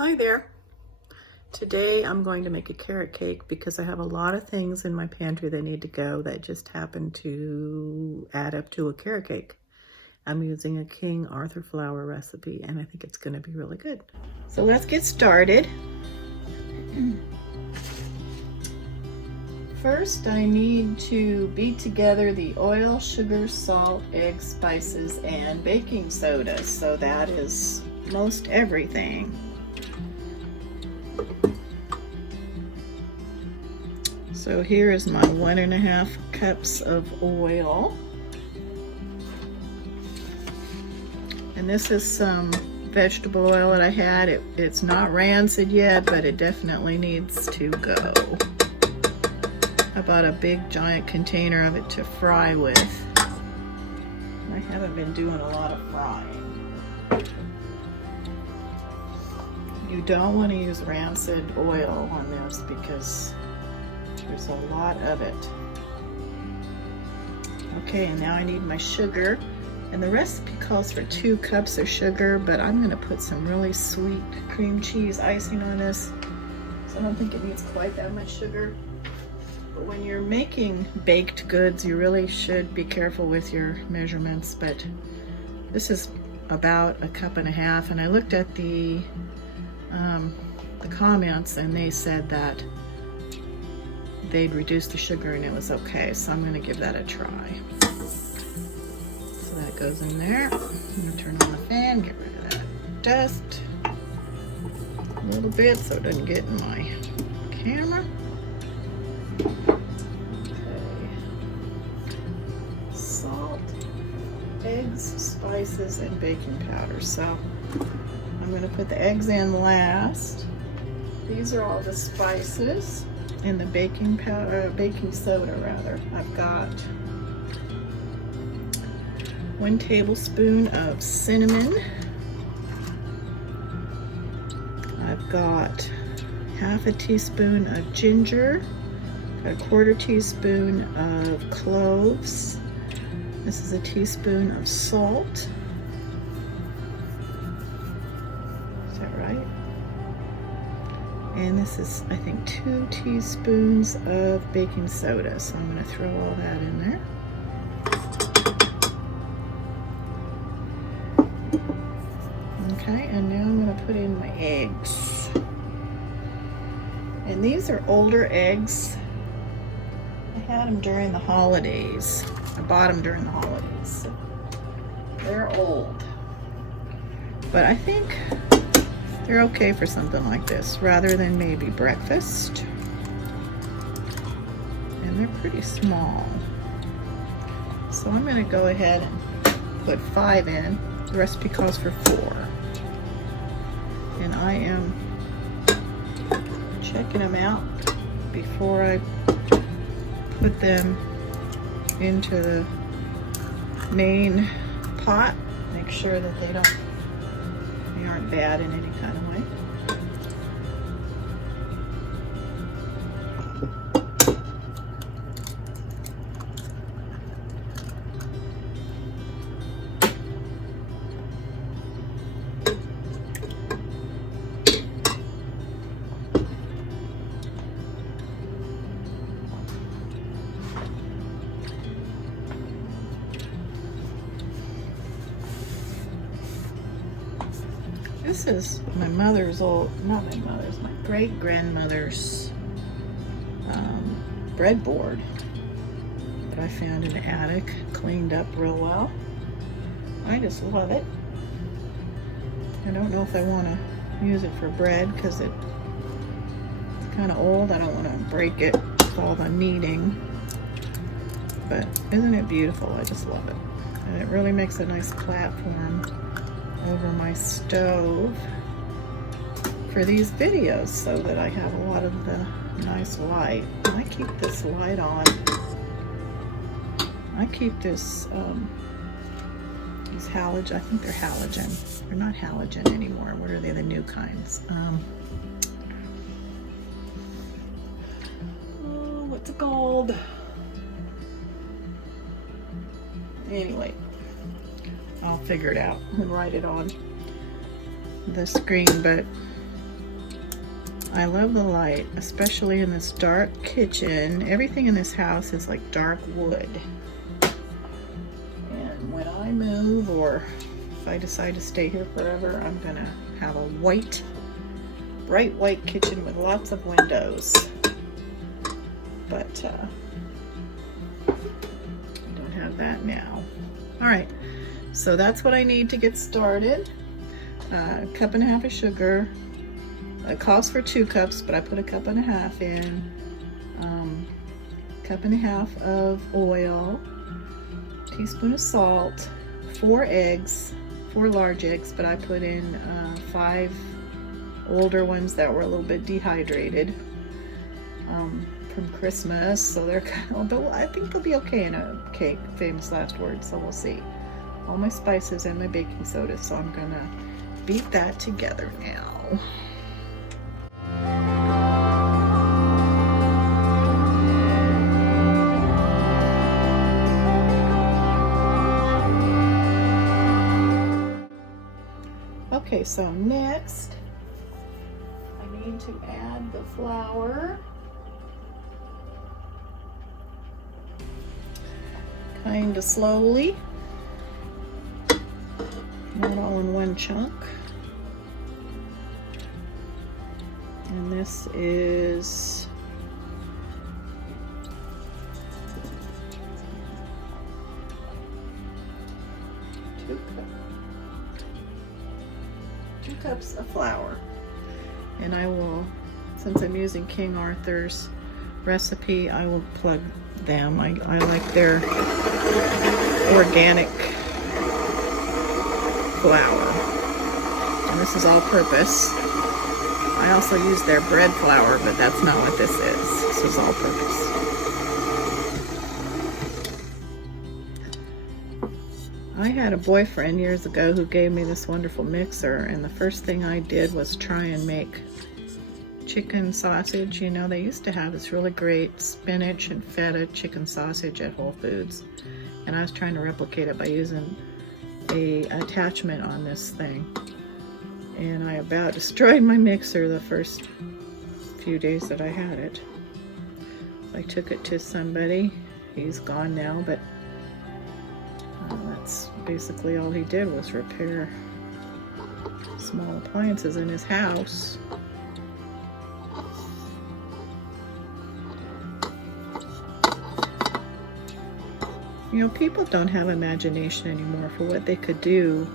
Hi there. Today I'm going to make a carrot cake because I have a lot of things in my pantry that need to go that just happen to add up to a carrot cake. I'm using a King Arthur flour recipe and I think it's going to be really good. So let's get started. First I need to beat together the oil, sugar, salt, eggs, spices, and baking soda. So that is most everything. So here is my 1.5 cups of oil. And this is some vegetable oil that I had. It's not rancid yet, but it definitely needs to go. I bought a big giant container of it to fry with. I haven't been doing a lot of frying. You don't want to use rancid oil on this because there's a lot of it. Okay, and now I need my sugar. And the recipe calls for 2 cups of sugar, but I'm going to put some really sweet cream cheese icing on this. So I don't think it needs quite that much sugar. But when you're making baked goods, you really should be careful with your measurements. But this is about 1.5 cups. And I looked at the comments and they said that they'd reduce the sugar and it was okay, so I'm going to give that a try. So that goes in there. I'm going to turn on the fan, get rid of that dust a little bit so it doesn't get in my camera. Okay. Salt, eggs, spices, and baking powder. So I'm going to put the eggs in last. These are all the spices. And the baking powder, baking soda rather. I've got 1 tablespoon of cinnamon. I've got 1/2 teaspoon of ginger. Got 1/4 teaspoon of cloves. This is 1 teaspoon of salt. Is that right? And this is, I think, 2 teaspoons of baking soda. So I'm going to throw all that in there. Okay, and now I'm going to put in my eggs. And these are older eggs. I had them during the holidays. I bought them during the holidays. They're old. But I think they're okay for something like this, rather than maybe breakfast. And they're pretty small. So I'm going to go ahead and put 5 in. The recipe calls for 4. And I am checking them out before I put them into the main pot. Make sure that they aren't bad in any kind of way. This is my mother's not my mother's, my great-grandmother's breadboard that I found in the attic, cleaned up real well. I just love it. I don't know if I want to use it for bread because it's kind of old. I don't want to break it with all the kneading. But isn't it beautiful? I just love it. And it really makes a nice platform over my stove for these videos so that I have a lot of the nice light. I keep this light on. I keep this these halogen, I think they're halogen. They're not halogen anymore. What are they, the new kinds? What's it called? Anyway, I'll figure it out and write it on the screen, but I love the light, especially in this dark kitchen. Everything in this house is like dark wood. And when I move, or if I decide to stay here forever, I'm gonna have a white, bright white kitchen with lots of windows. But I don't have that now. All right, so that's what I need to get started. A cup and a half of sugar. It calls for 2 cups, but I put a cup and a half in. Cup and a half of oil, teaspoon of salt, 4 eggs, 4 large eggs, but I put in 5 older ones that were a little bit dehydrated from Christmas, so they're kind of, but I think they'll be okay in a cake, famous last words, so we'll see. All my spices and my baking soda, so I'm gonna beat that together now. Okay, so next I need to add the flour. Kind of slowly, not all in one chunk. And this is 2 cups of flour. And I will, since I'm using King Arthur's recipe, I will plug them. I like their organic flour. And this is all purpose. I also use their bread flour, but that's not what this is. This is all purpose. I had a boyfriend years ago who gave me this wonderful mixer, and the first thing I did was try and make chicken sausage. You know, they used to have this really great spinach and feta chicken sausage at Whole Foods, and I was trying to replicate it by using a attachment on this thing, and I about destroyed my mixer the first few days that I had it. I took it to somebody. He's gone now, but that's basically all he did, was repair small appliances in his house. You know, people don't have imagination anymore for what they could do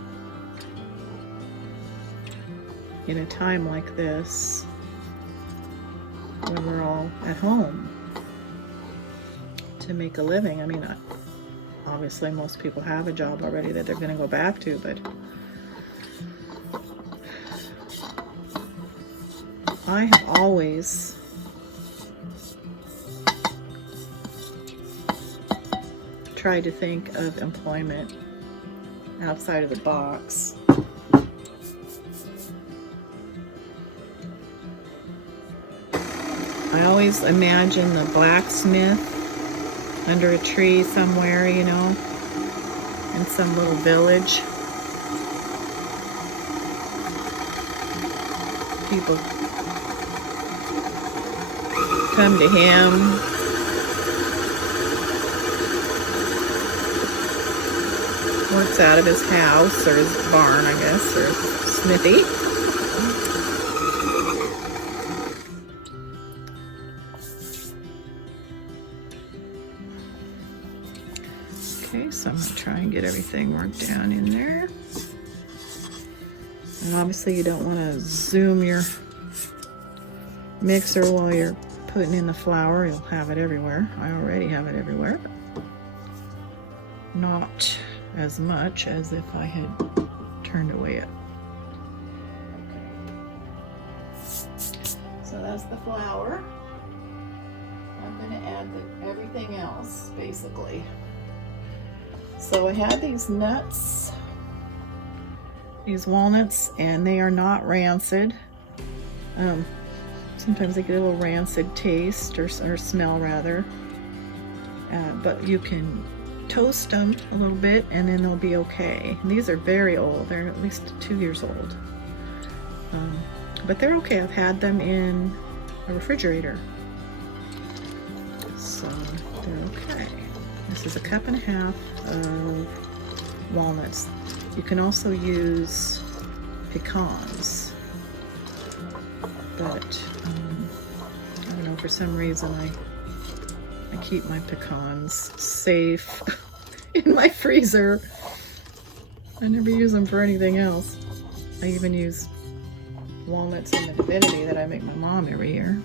in a time like this, when we're all at home, to make a living. I mean, obviously most people have a job already that they're going to go back to, but I have always tried to think of employment outside of the box. I always imagine the blacksmith under a tree somewhere, you know, in some little village. People come to him. Works out of his house, or his barn, I guess, or his smithy. Okay, so I'm going to try and get everything worked down in there. And obviously you don't want to zoom your mixer while you're putting in the flour. You'll have it everywhere. I already have it everywhere. Not as much as if I had turned away it. So that's the flour. I'm going to add everything else, basically. So I have these nuts, these walnuts, and they are not rancid. Sometimes they get a little rancid taste, or smell rather, but you can toast them a little bit and then they'll be okay. And these are very old. They're at least 2 years old. but they're okay. I've had them in a refrigerator, so they're okay. This is a cup and a half of walnuts. You can also use pecans, but I don't know, for some reason I keep my pecans safe in my freezer. I never use them for anything else. I even use walnuts in the divinity that I make my mom every year.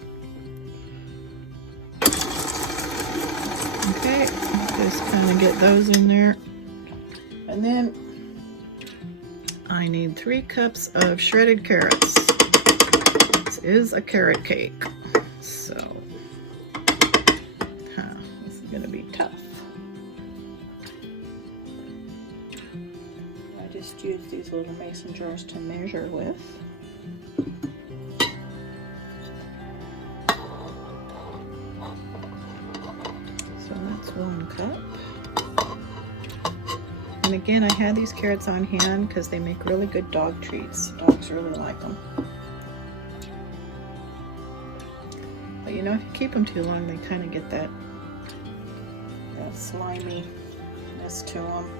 Okay, just kind of get those in there. And then I need 3 cups of shredded carrots. This is a carrot cake, so this is gonna be tough. I just use these little mason jars to measure with. So that's 1 cup. And again, I had these carrots on hand because they make really good dog treats. Dogs really like them. But you know, if you keep them too long, they kind of get that sliminess to them.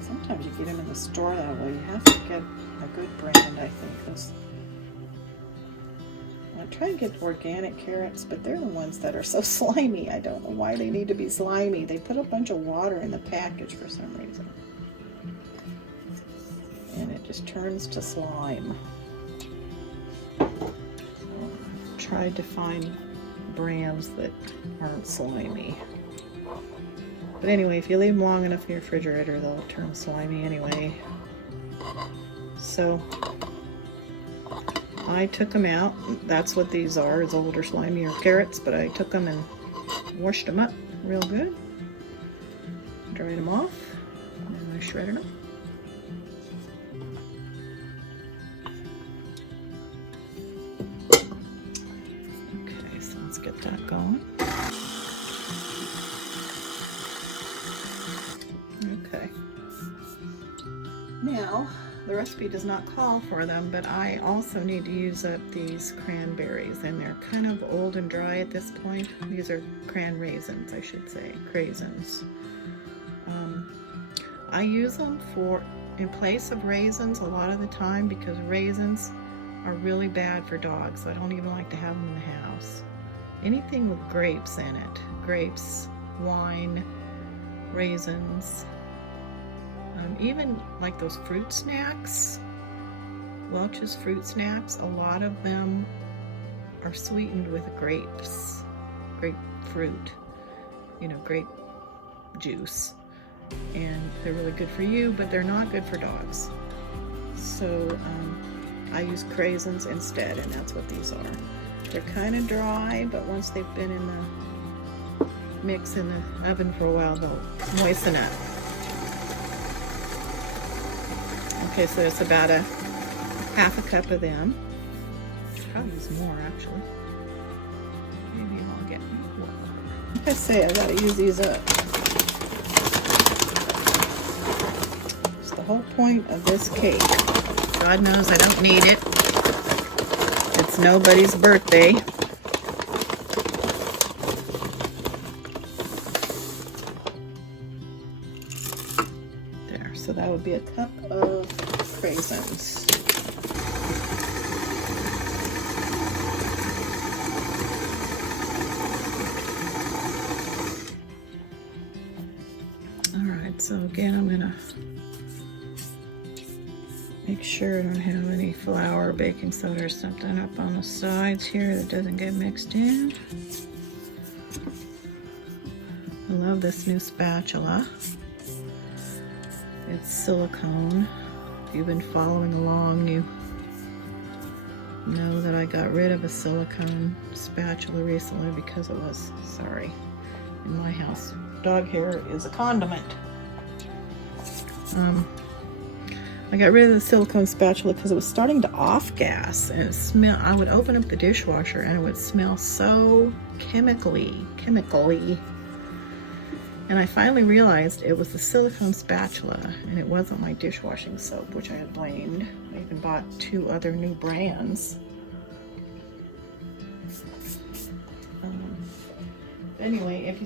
Sometimes you get them in the store that way. You have to get a good brand, I think. I try and get organic carrots, but they're the ones that are so slimy. I don't know why they need to be slimy. They put a bunch of water in the package for some reason, and it just turns to slime. So I've tried to find brands that aren't slimy. But anyway, if you leave them long enough in your refrigerator, they'll turn slimy anyway. So I took them out. That's what these are, is older, slimier carrots, but I took them and washed them up real good. Dried them off, and then I shredded them. Okay, so let's get that going. Okay. Now, the recipe does not call for them, but I also need to use up these cranberries, and they're kind of old and dry at this point. These are cran raisins, I should say, craisins. I use them in place of raisins a lot of the time because raisins are really bad for dogs. I don't even like to have them in the house. Anything with grapes in it, grapes, wine, raisins, even like those fruit snacks, Welch's fruit snacks, a lot of them are sweetened with grapes, grapefruit, grape juice. And they're really good for you, but they're not good for dogs. So I use craisins instead, and that's what these are. They're kind of dry, but once they've been in the mix in the oven for a while, they'll moisten up. Okay, so it's about a half a cup of them. Probably use more, actually. Maybe I'll get more. Like I say, I gotta use these up. It's the whole point of this cake. God knows I don't need it. It's nobody's birthday. There, so that would be a cup of raisins. Alright, so again I'm gonna make sure I don't have any flour, baking soda or something up on the sides here that doesn't get mixed in. I love this new spatula. It's silicone. If you've been following along, you know that I got rid of a silicone spatula recently because it was, in my house, dog hair is a condiment. I got rid of the silicone spatula because it was starting to off-gas, and I would open up the dishwasher and it would smell so chemically. And I finally realized it was the silicone spatula and it wasn't my dishwashing soap, which I had blamed. I even bought 2 other new brands. Anyway, if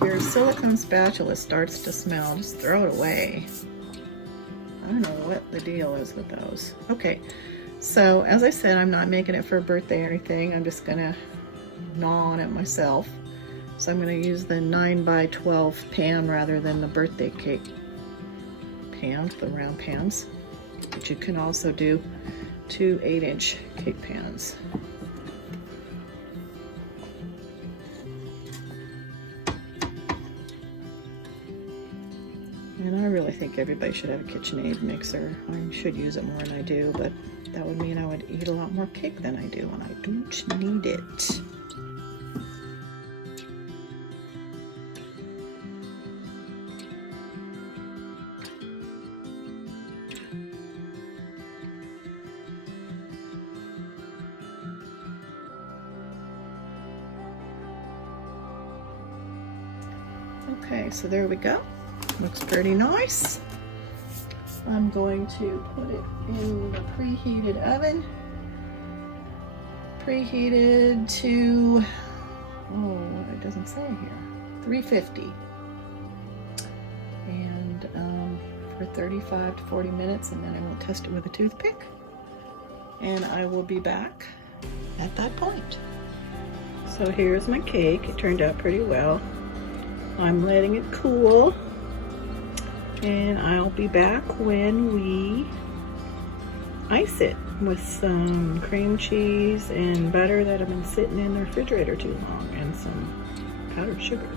your silicone spatula starts to smell, just throw it away. I don't know what the deal is with those. Okay, so as I said, I'm not making it for a birthday or anything. I'm just gonna gnaw on it myself. So I'm gonna use the 9x12 pan rather than the birthday cake pans, the round pans. But you can also do 2 8-inch cake pans. And I really think everybody should have a KitchenAid mixer. I should use it more than I do, but that would mean I would eat a lot more cake than I do, and I don't need it. Okay, so there we go. Looks pretty nice. I'm going to put it in the preheated oven. Preheated to, oh, it doesn't say here, 350. And for 35 to 40 minutes, and then I will test it with a toothpick. And I will be back at that point. So here's my cake. It turned out pretty well. I'm letting it cool. And I'll be back when we ice it with some cream cheese and butter that have been sitting in the refrigerator too long, and some powdered sugar,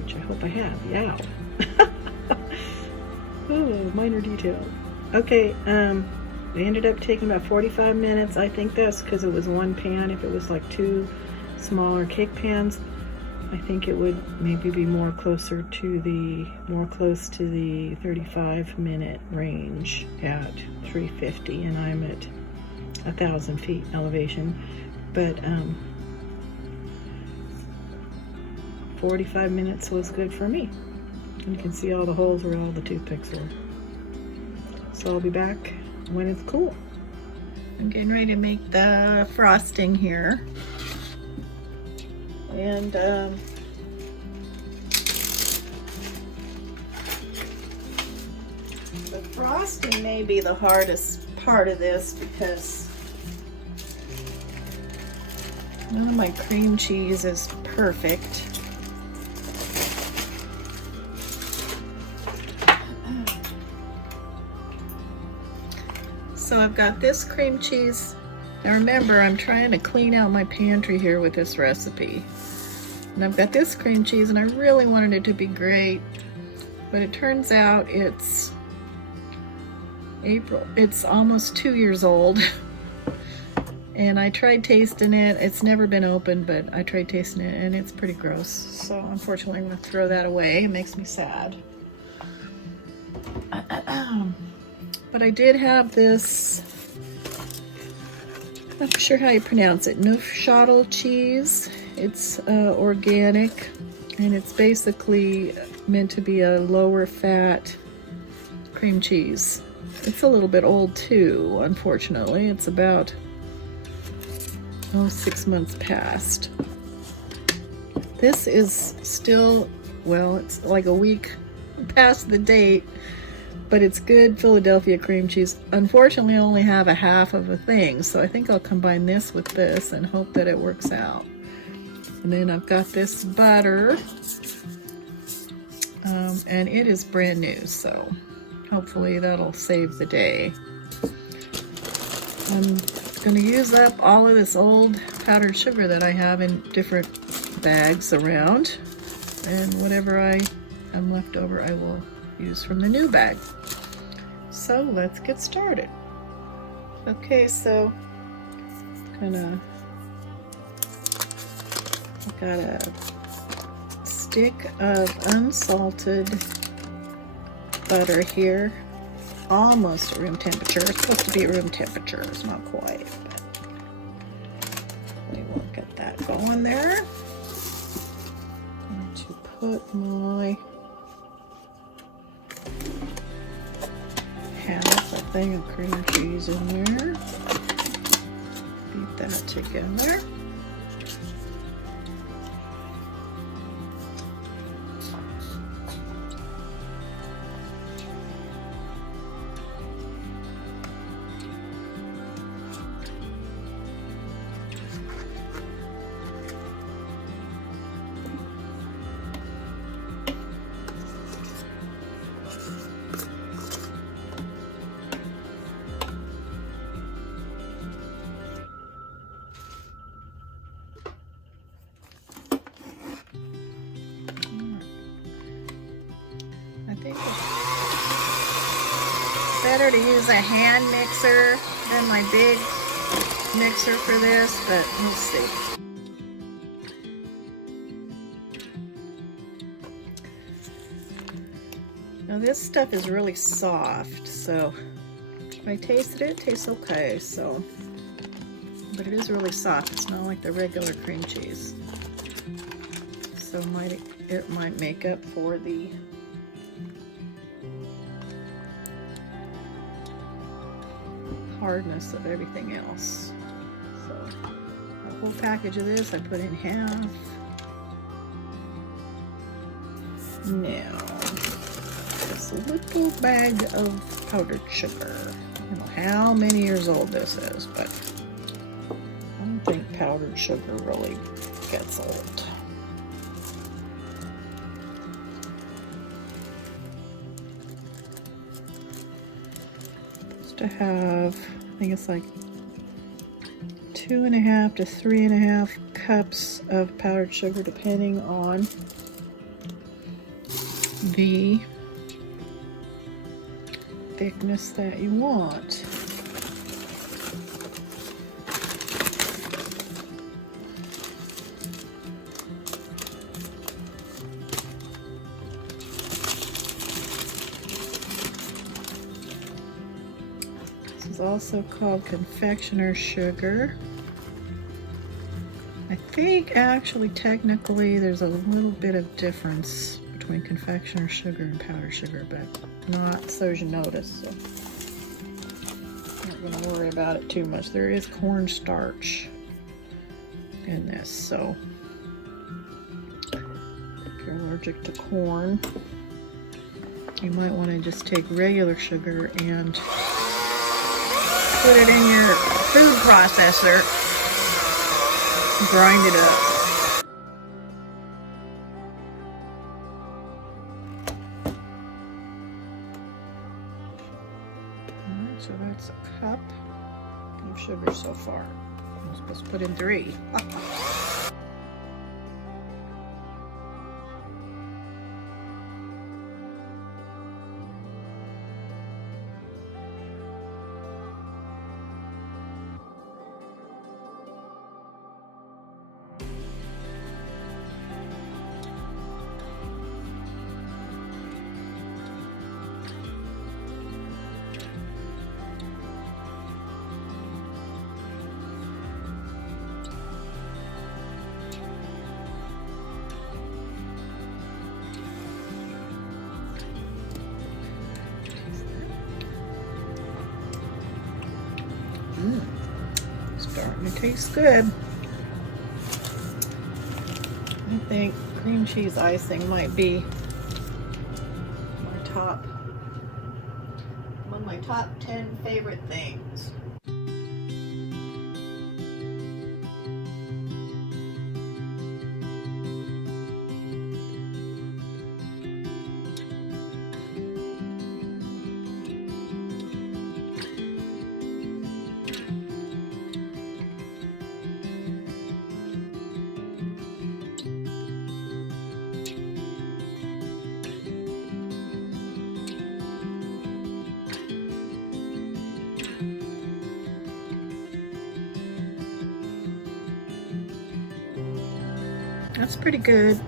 which I hope I have. Yeah. Oh, minor detail. Okay, it ended up taking about 45 minutes. I think that's because it was 1 pan. If it was like 2 smaller cake pans, I think it would maybe be more close to the 35-minute range at 350, and I'm at 1,000 feet elevation. But 45 minutes was good for me. And you can see all the holes where all the toothpicks were. So I'll be back when it's cool. I'm getting ready to make the frosting here. And the frosting may be the hardest part of this because none of my cream cheese is perfect. So I've got this cream cheese. Now remember, I'm trying to clean out my pantry here with this recipe. And I've got this cream cheese, and I really wanted it to be great, but it turns out it's almost 2 years old. And I tried tasting it. It's never been opened, but I tried tasting it, and it's pretty gross. So unfortunately, I'm going to throw that away. It makes me sad. But I did have this, I'm not sure how you pronounce it, Neufchâtel cheese. It's organic, and it's basically meant to be a lower fat cream cheese. It's a little bit old too, unfortunately. It's about 6 months past. This is still, well, it's like a week past the date, but it's good Philadelphia cream cheese. Unfortunately, I only have a half of a thing, so I think I'll combine this with this and hope that it works out. And then I've got this butter, and it is brand new, so hopefully that'll save the day. I'm going to use up all of this old powdered sugar that I have in different bags around, and whatever I am left over I will use from the new bag. So let's get started. Okay, so I've got a stick of unsalted butter here, almost room temperature. It's supposed to be room temperature, it's not quite, but we will get that going there. put my half a thing of cream cheese in there. Beat that together. I think it's better to use a hand mixer than my big mixer for this, but we'll see. Now this stuff is really soft, so if I tasted it, it tastes okay, so, but it is really soft. It's not like the regular cream cheese. So it might make up for the hardness of everything else. So a whole package of this I put in half. Now this little bag of powdered sugar. I don't know how many years old this is, but I don't think powdered sugar really gets old. To have, I think it's like 2.5 to 3.5 cups of powdered sugar, depending on the thickness that you want. Also called confectioner sugar. I think actually technically there's a little bit of difference between confectioner sugar and powdered sugar, but not so as you notice, so I'm not going to worry about it too much. There is cornstarch in this, so if you're allergic to corn, you might want to just take regular sugar and put it in your food processor, grind it up. Alright, so that's a cup of sugar so far. I'm supposed to put in 3. Starting to taste good. I think cream cheese icing might be one of my top 10 favorite things. That's pretty good.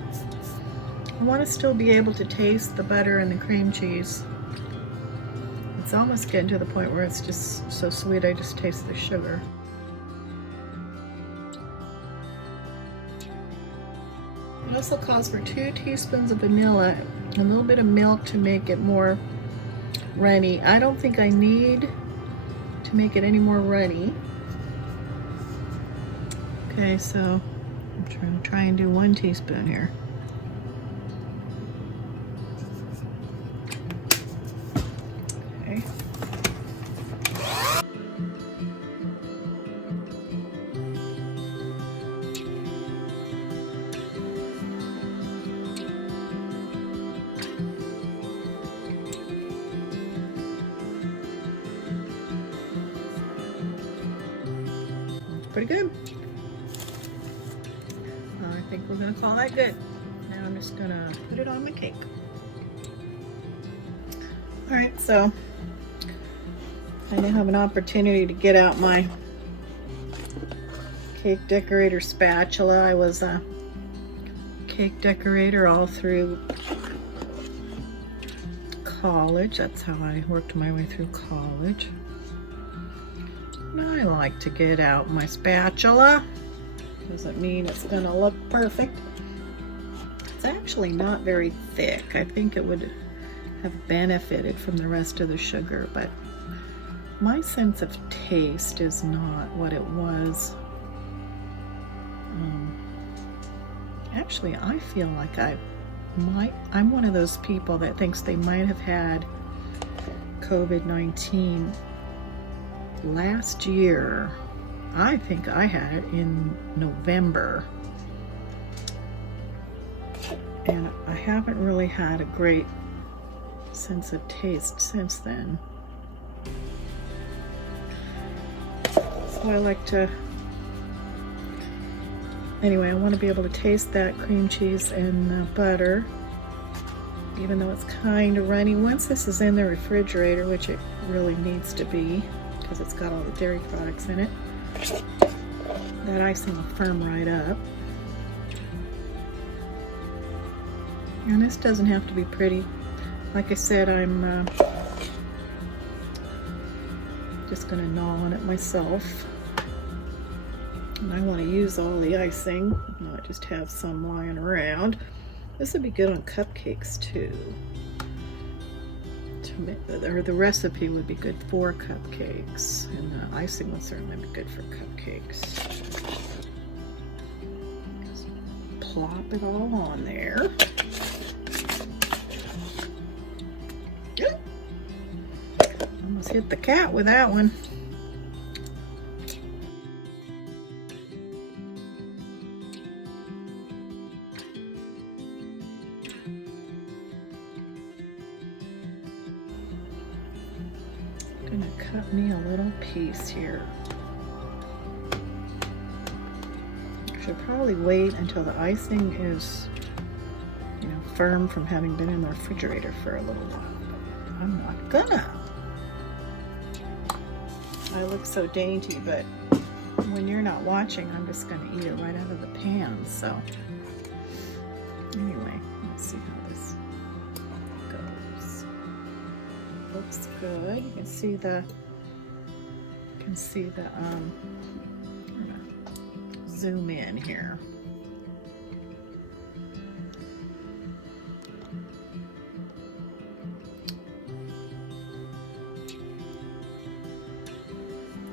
I want to still be able to taste the butter and the cream cheese. It's almost getting to the point where it's just so sweet I just taste the sugar. It also calls for 2 teaspoons of vanilla, a little bit of milk to make it more runny. I don't think I need to make it any more runny. Okay, so I'm trying to try and do 1 teaspoon here. Okay. Pretty good. I think we're gonna call that good. Now I'm just gonna put it on my cake. All right, so I now have an opportunity to get out my cake decorator spatula. I was a cake decorator all through college. That's how I worked my way through college. I like to get out my spatula. Doesn't mean it's gonna look perfect. It's actually not very thick. I think it would have benefited from the rest of the sugar, but my sense of taste is not what it was. Actually, I feel like I'm one of those people that thinks they might have had COVID-19 last year. I think I had it in November, and I haven't really had a great sense of taste since then. So I like to, anyway, I want to be able to taste that cream cheese and butter, even though it's kind of runny. Once this is in the refrigerator, which it really needs to be, because it's got all the dairy products in it, that icing will firm right up. And this doesn't have to be pretty. Like I said, I'm just gonna gnaw on it myself. And I want to use all the icing, not just have some lying around. This would be good on cupcakes too. Or the recipe would be good for cupcakes, and the icing would certainly be good for cupcakes. Just plop it all on there. Good. Almost hit the cat with that one. Gonna cut me a little piece here. Should probably wait until the icing is, firm from having been in the refrigerator for a little while. I'm not gonna. I look so dainty, but when you're not watching, I'm just gonna eat it right out of the pan. So anyway, let's see how this goes. Looks good. You can see the I'm gonna zoom in here.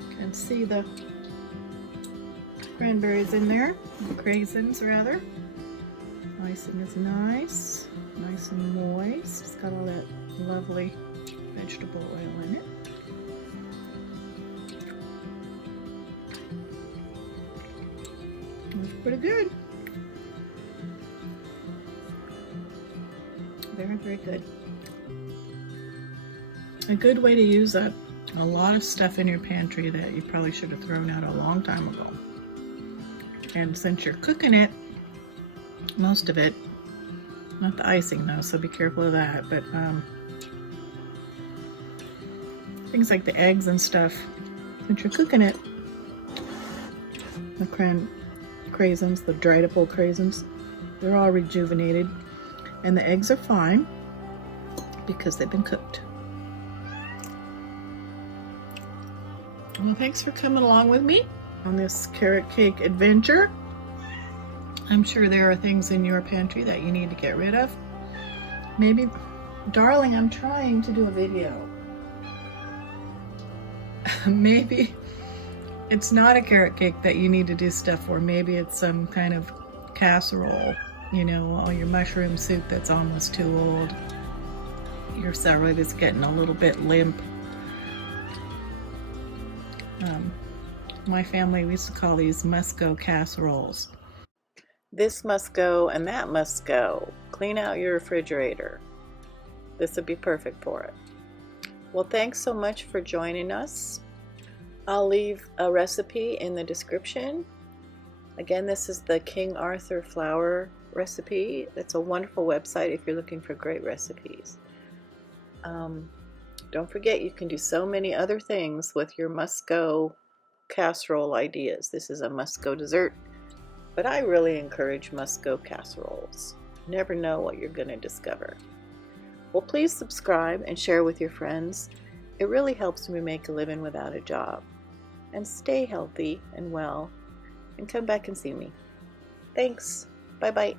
You can see the cranberries in there, the craisins rather. Icing is nice and moist. It's got all that lovely vegetable oil in it. Looks pretty good. Very, very good. A good way to use a lot of stuff in your pantry that you probably should have thrown out a long time ago. And since you're cooking it, most of it, not the icing though, so be careful of that, but things like the eggs and stuff, since you're cooking it, the craisins, the dried up old craisins, they're all rejuvenated, and the eggs are fine because they've been cooked. Well, thanks for coming along with me on this carrot cake adventure. I'm sure there are things in your pantry that you need to get rid of. Maybe, darling, I'm trying to do a video. Maybe it's not a carrot cake that you need to do stuff for. Maybe it's some kind of casserole, you know, all your mushroom soup that's almost too old. Your celery that's getting a little bit limp. My family, we used to call these Musgo casseroles. This must go and that must go. Clean out your refrigerator. This would be perfect for it. Well, thanks so much for joining us. I'll leave a recipe in the description. Again, this is the King Arthur flour recipe. It's a wonderful website if you're looking for great recipes. Don't forget, you can do so many other things with your Musgo casserole ideas. This is a Musgo dessert, but I really encourage Musgo casseroles. You never know what you're going to discover. Well, please subscribe and share with your friends. It really helps me make a living without a job. And stay healthy and well, and come back and see me. Thanks. Bye-bye.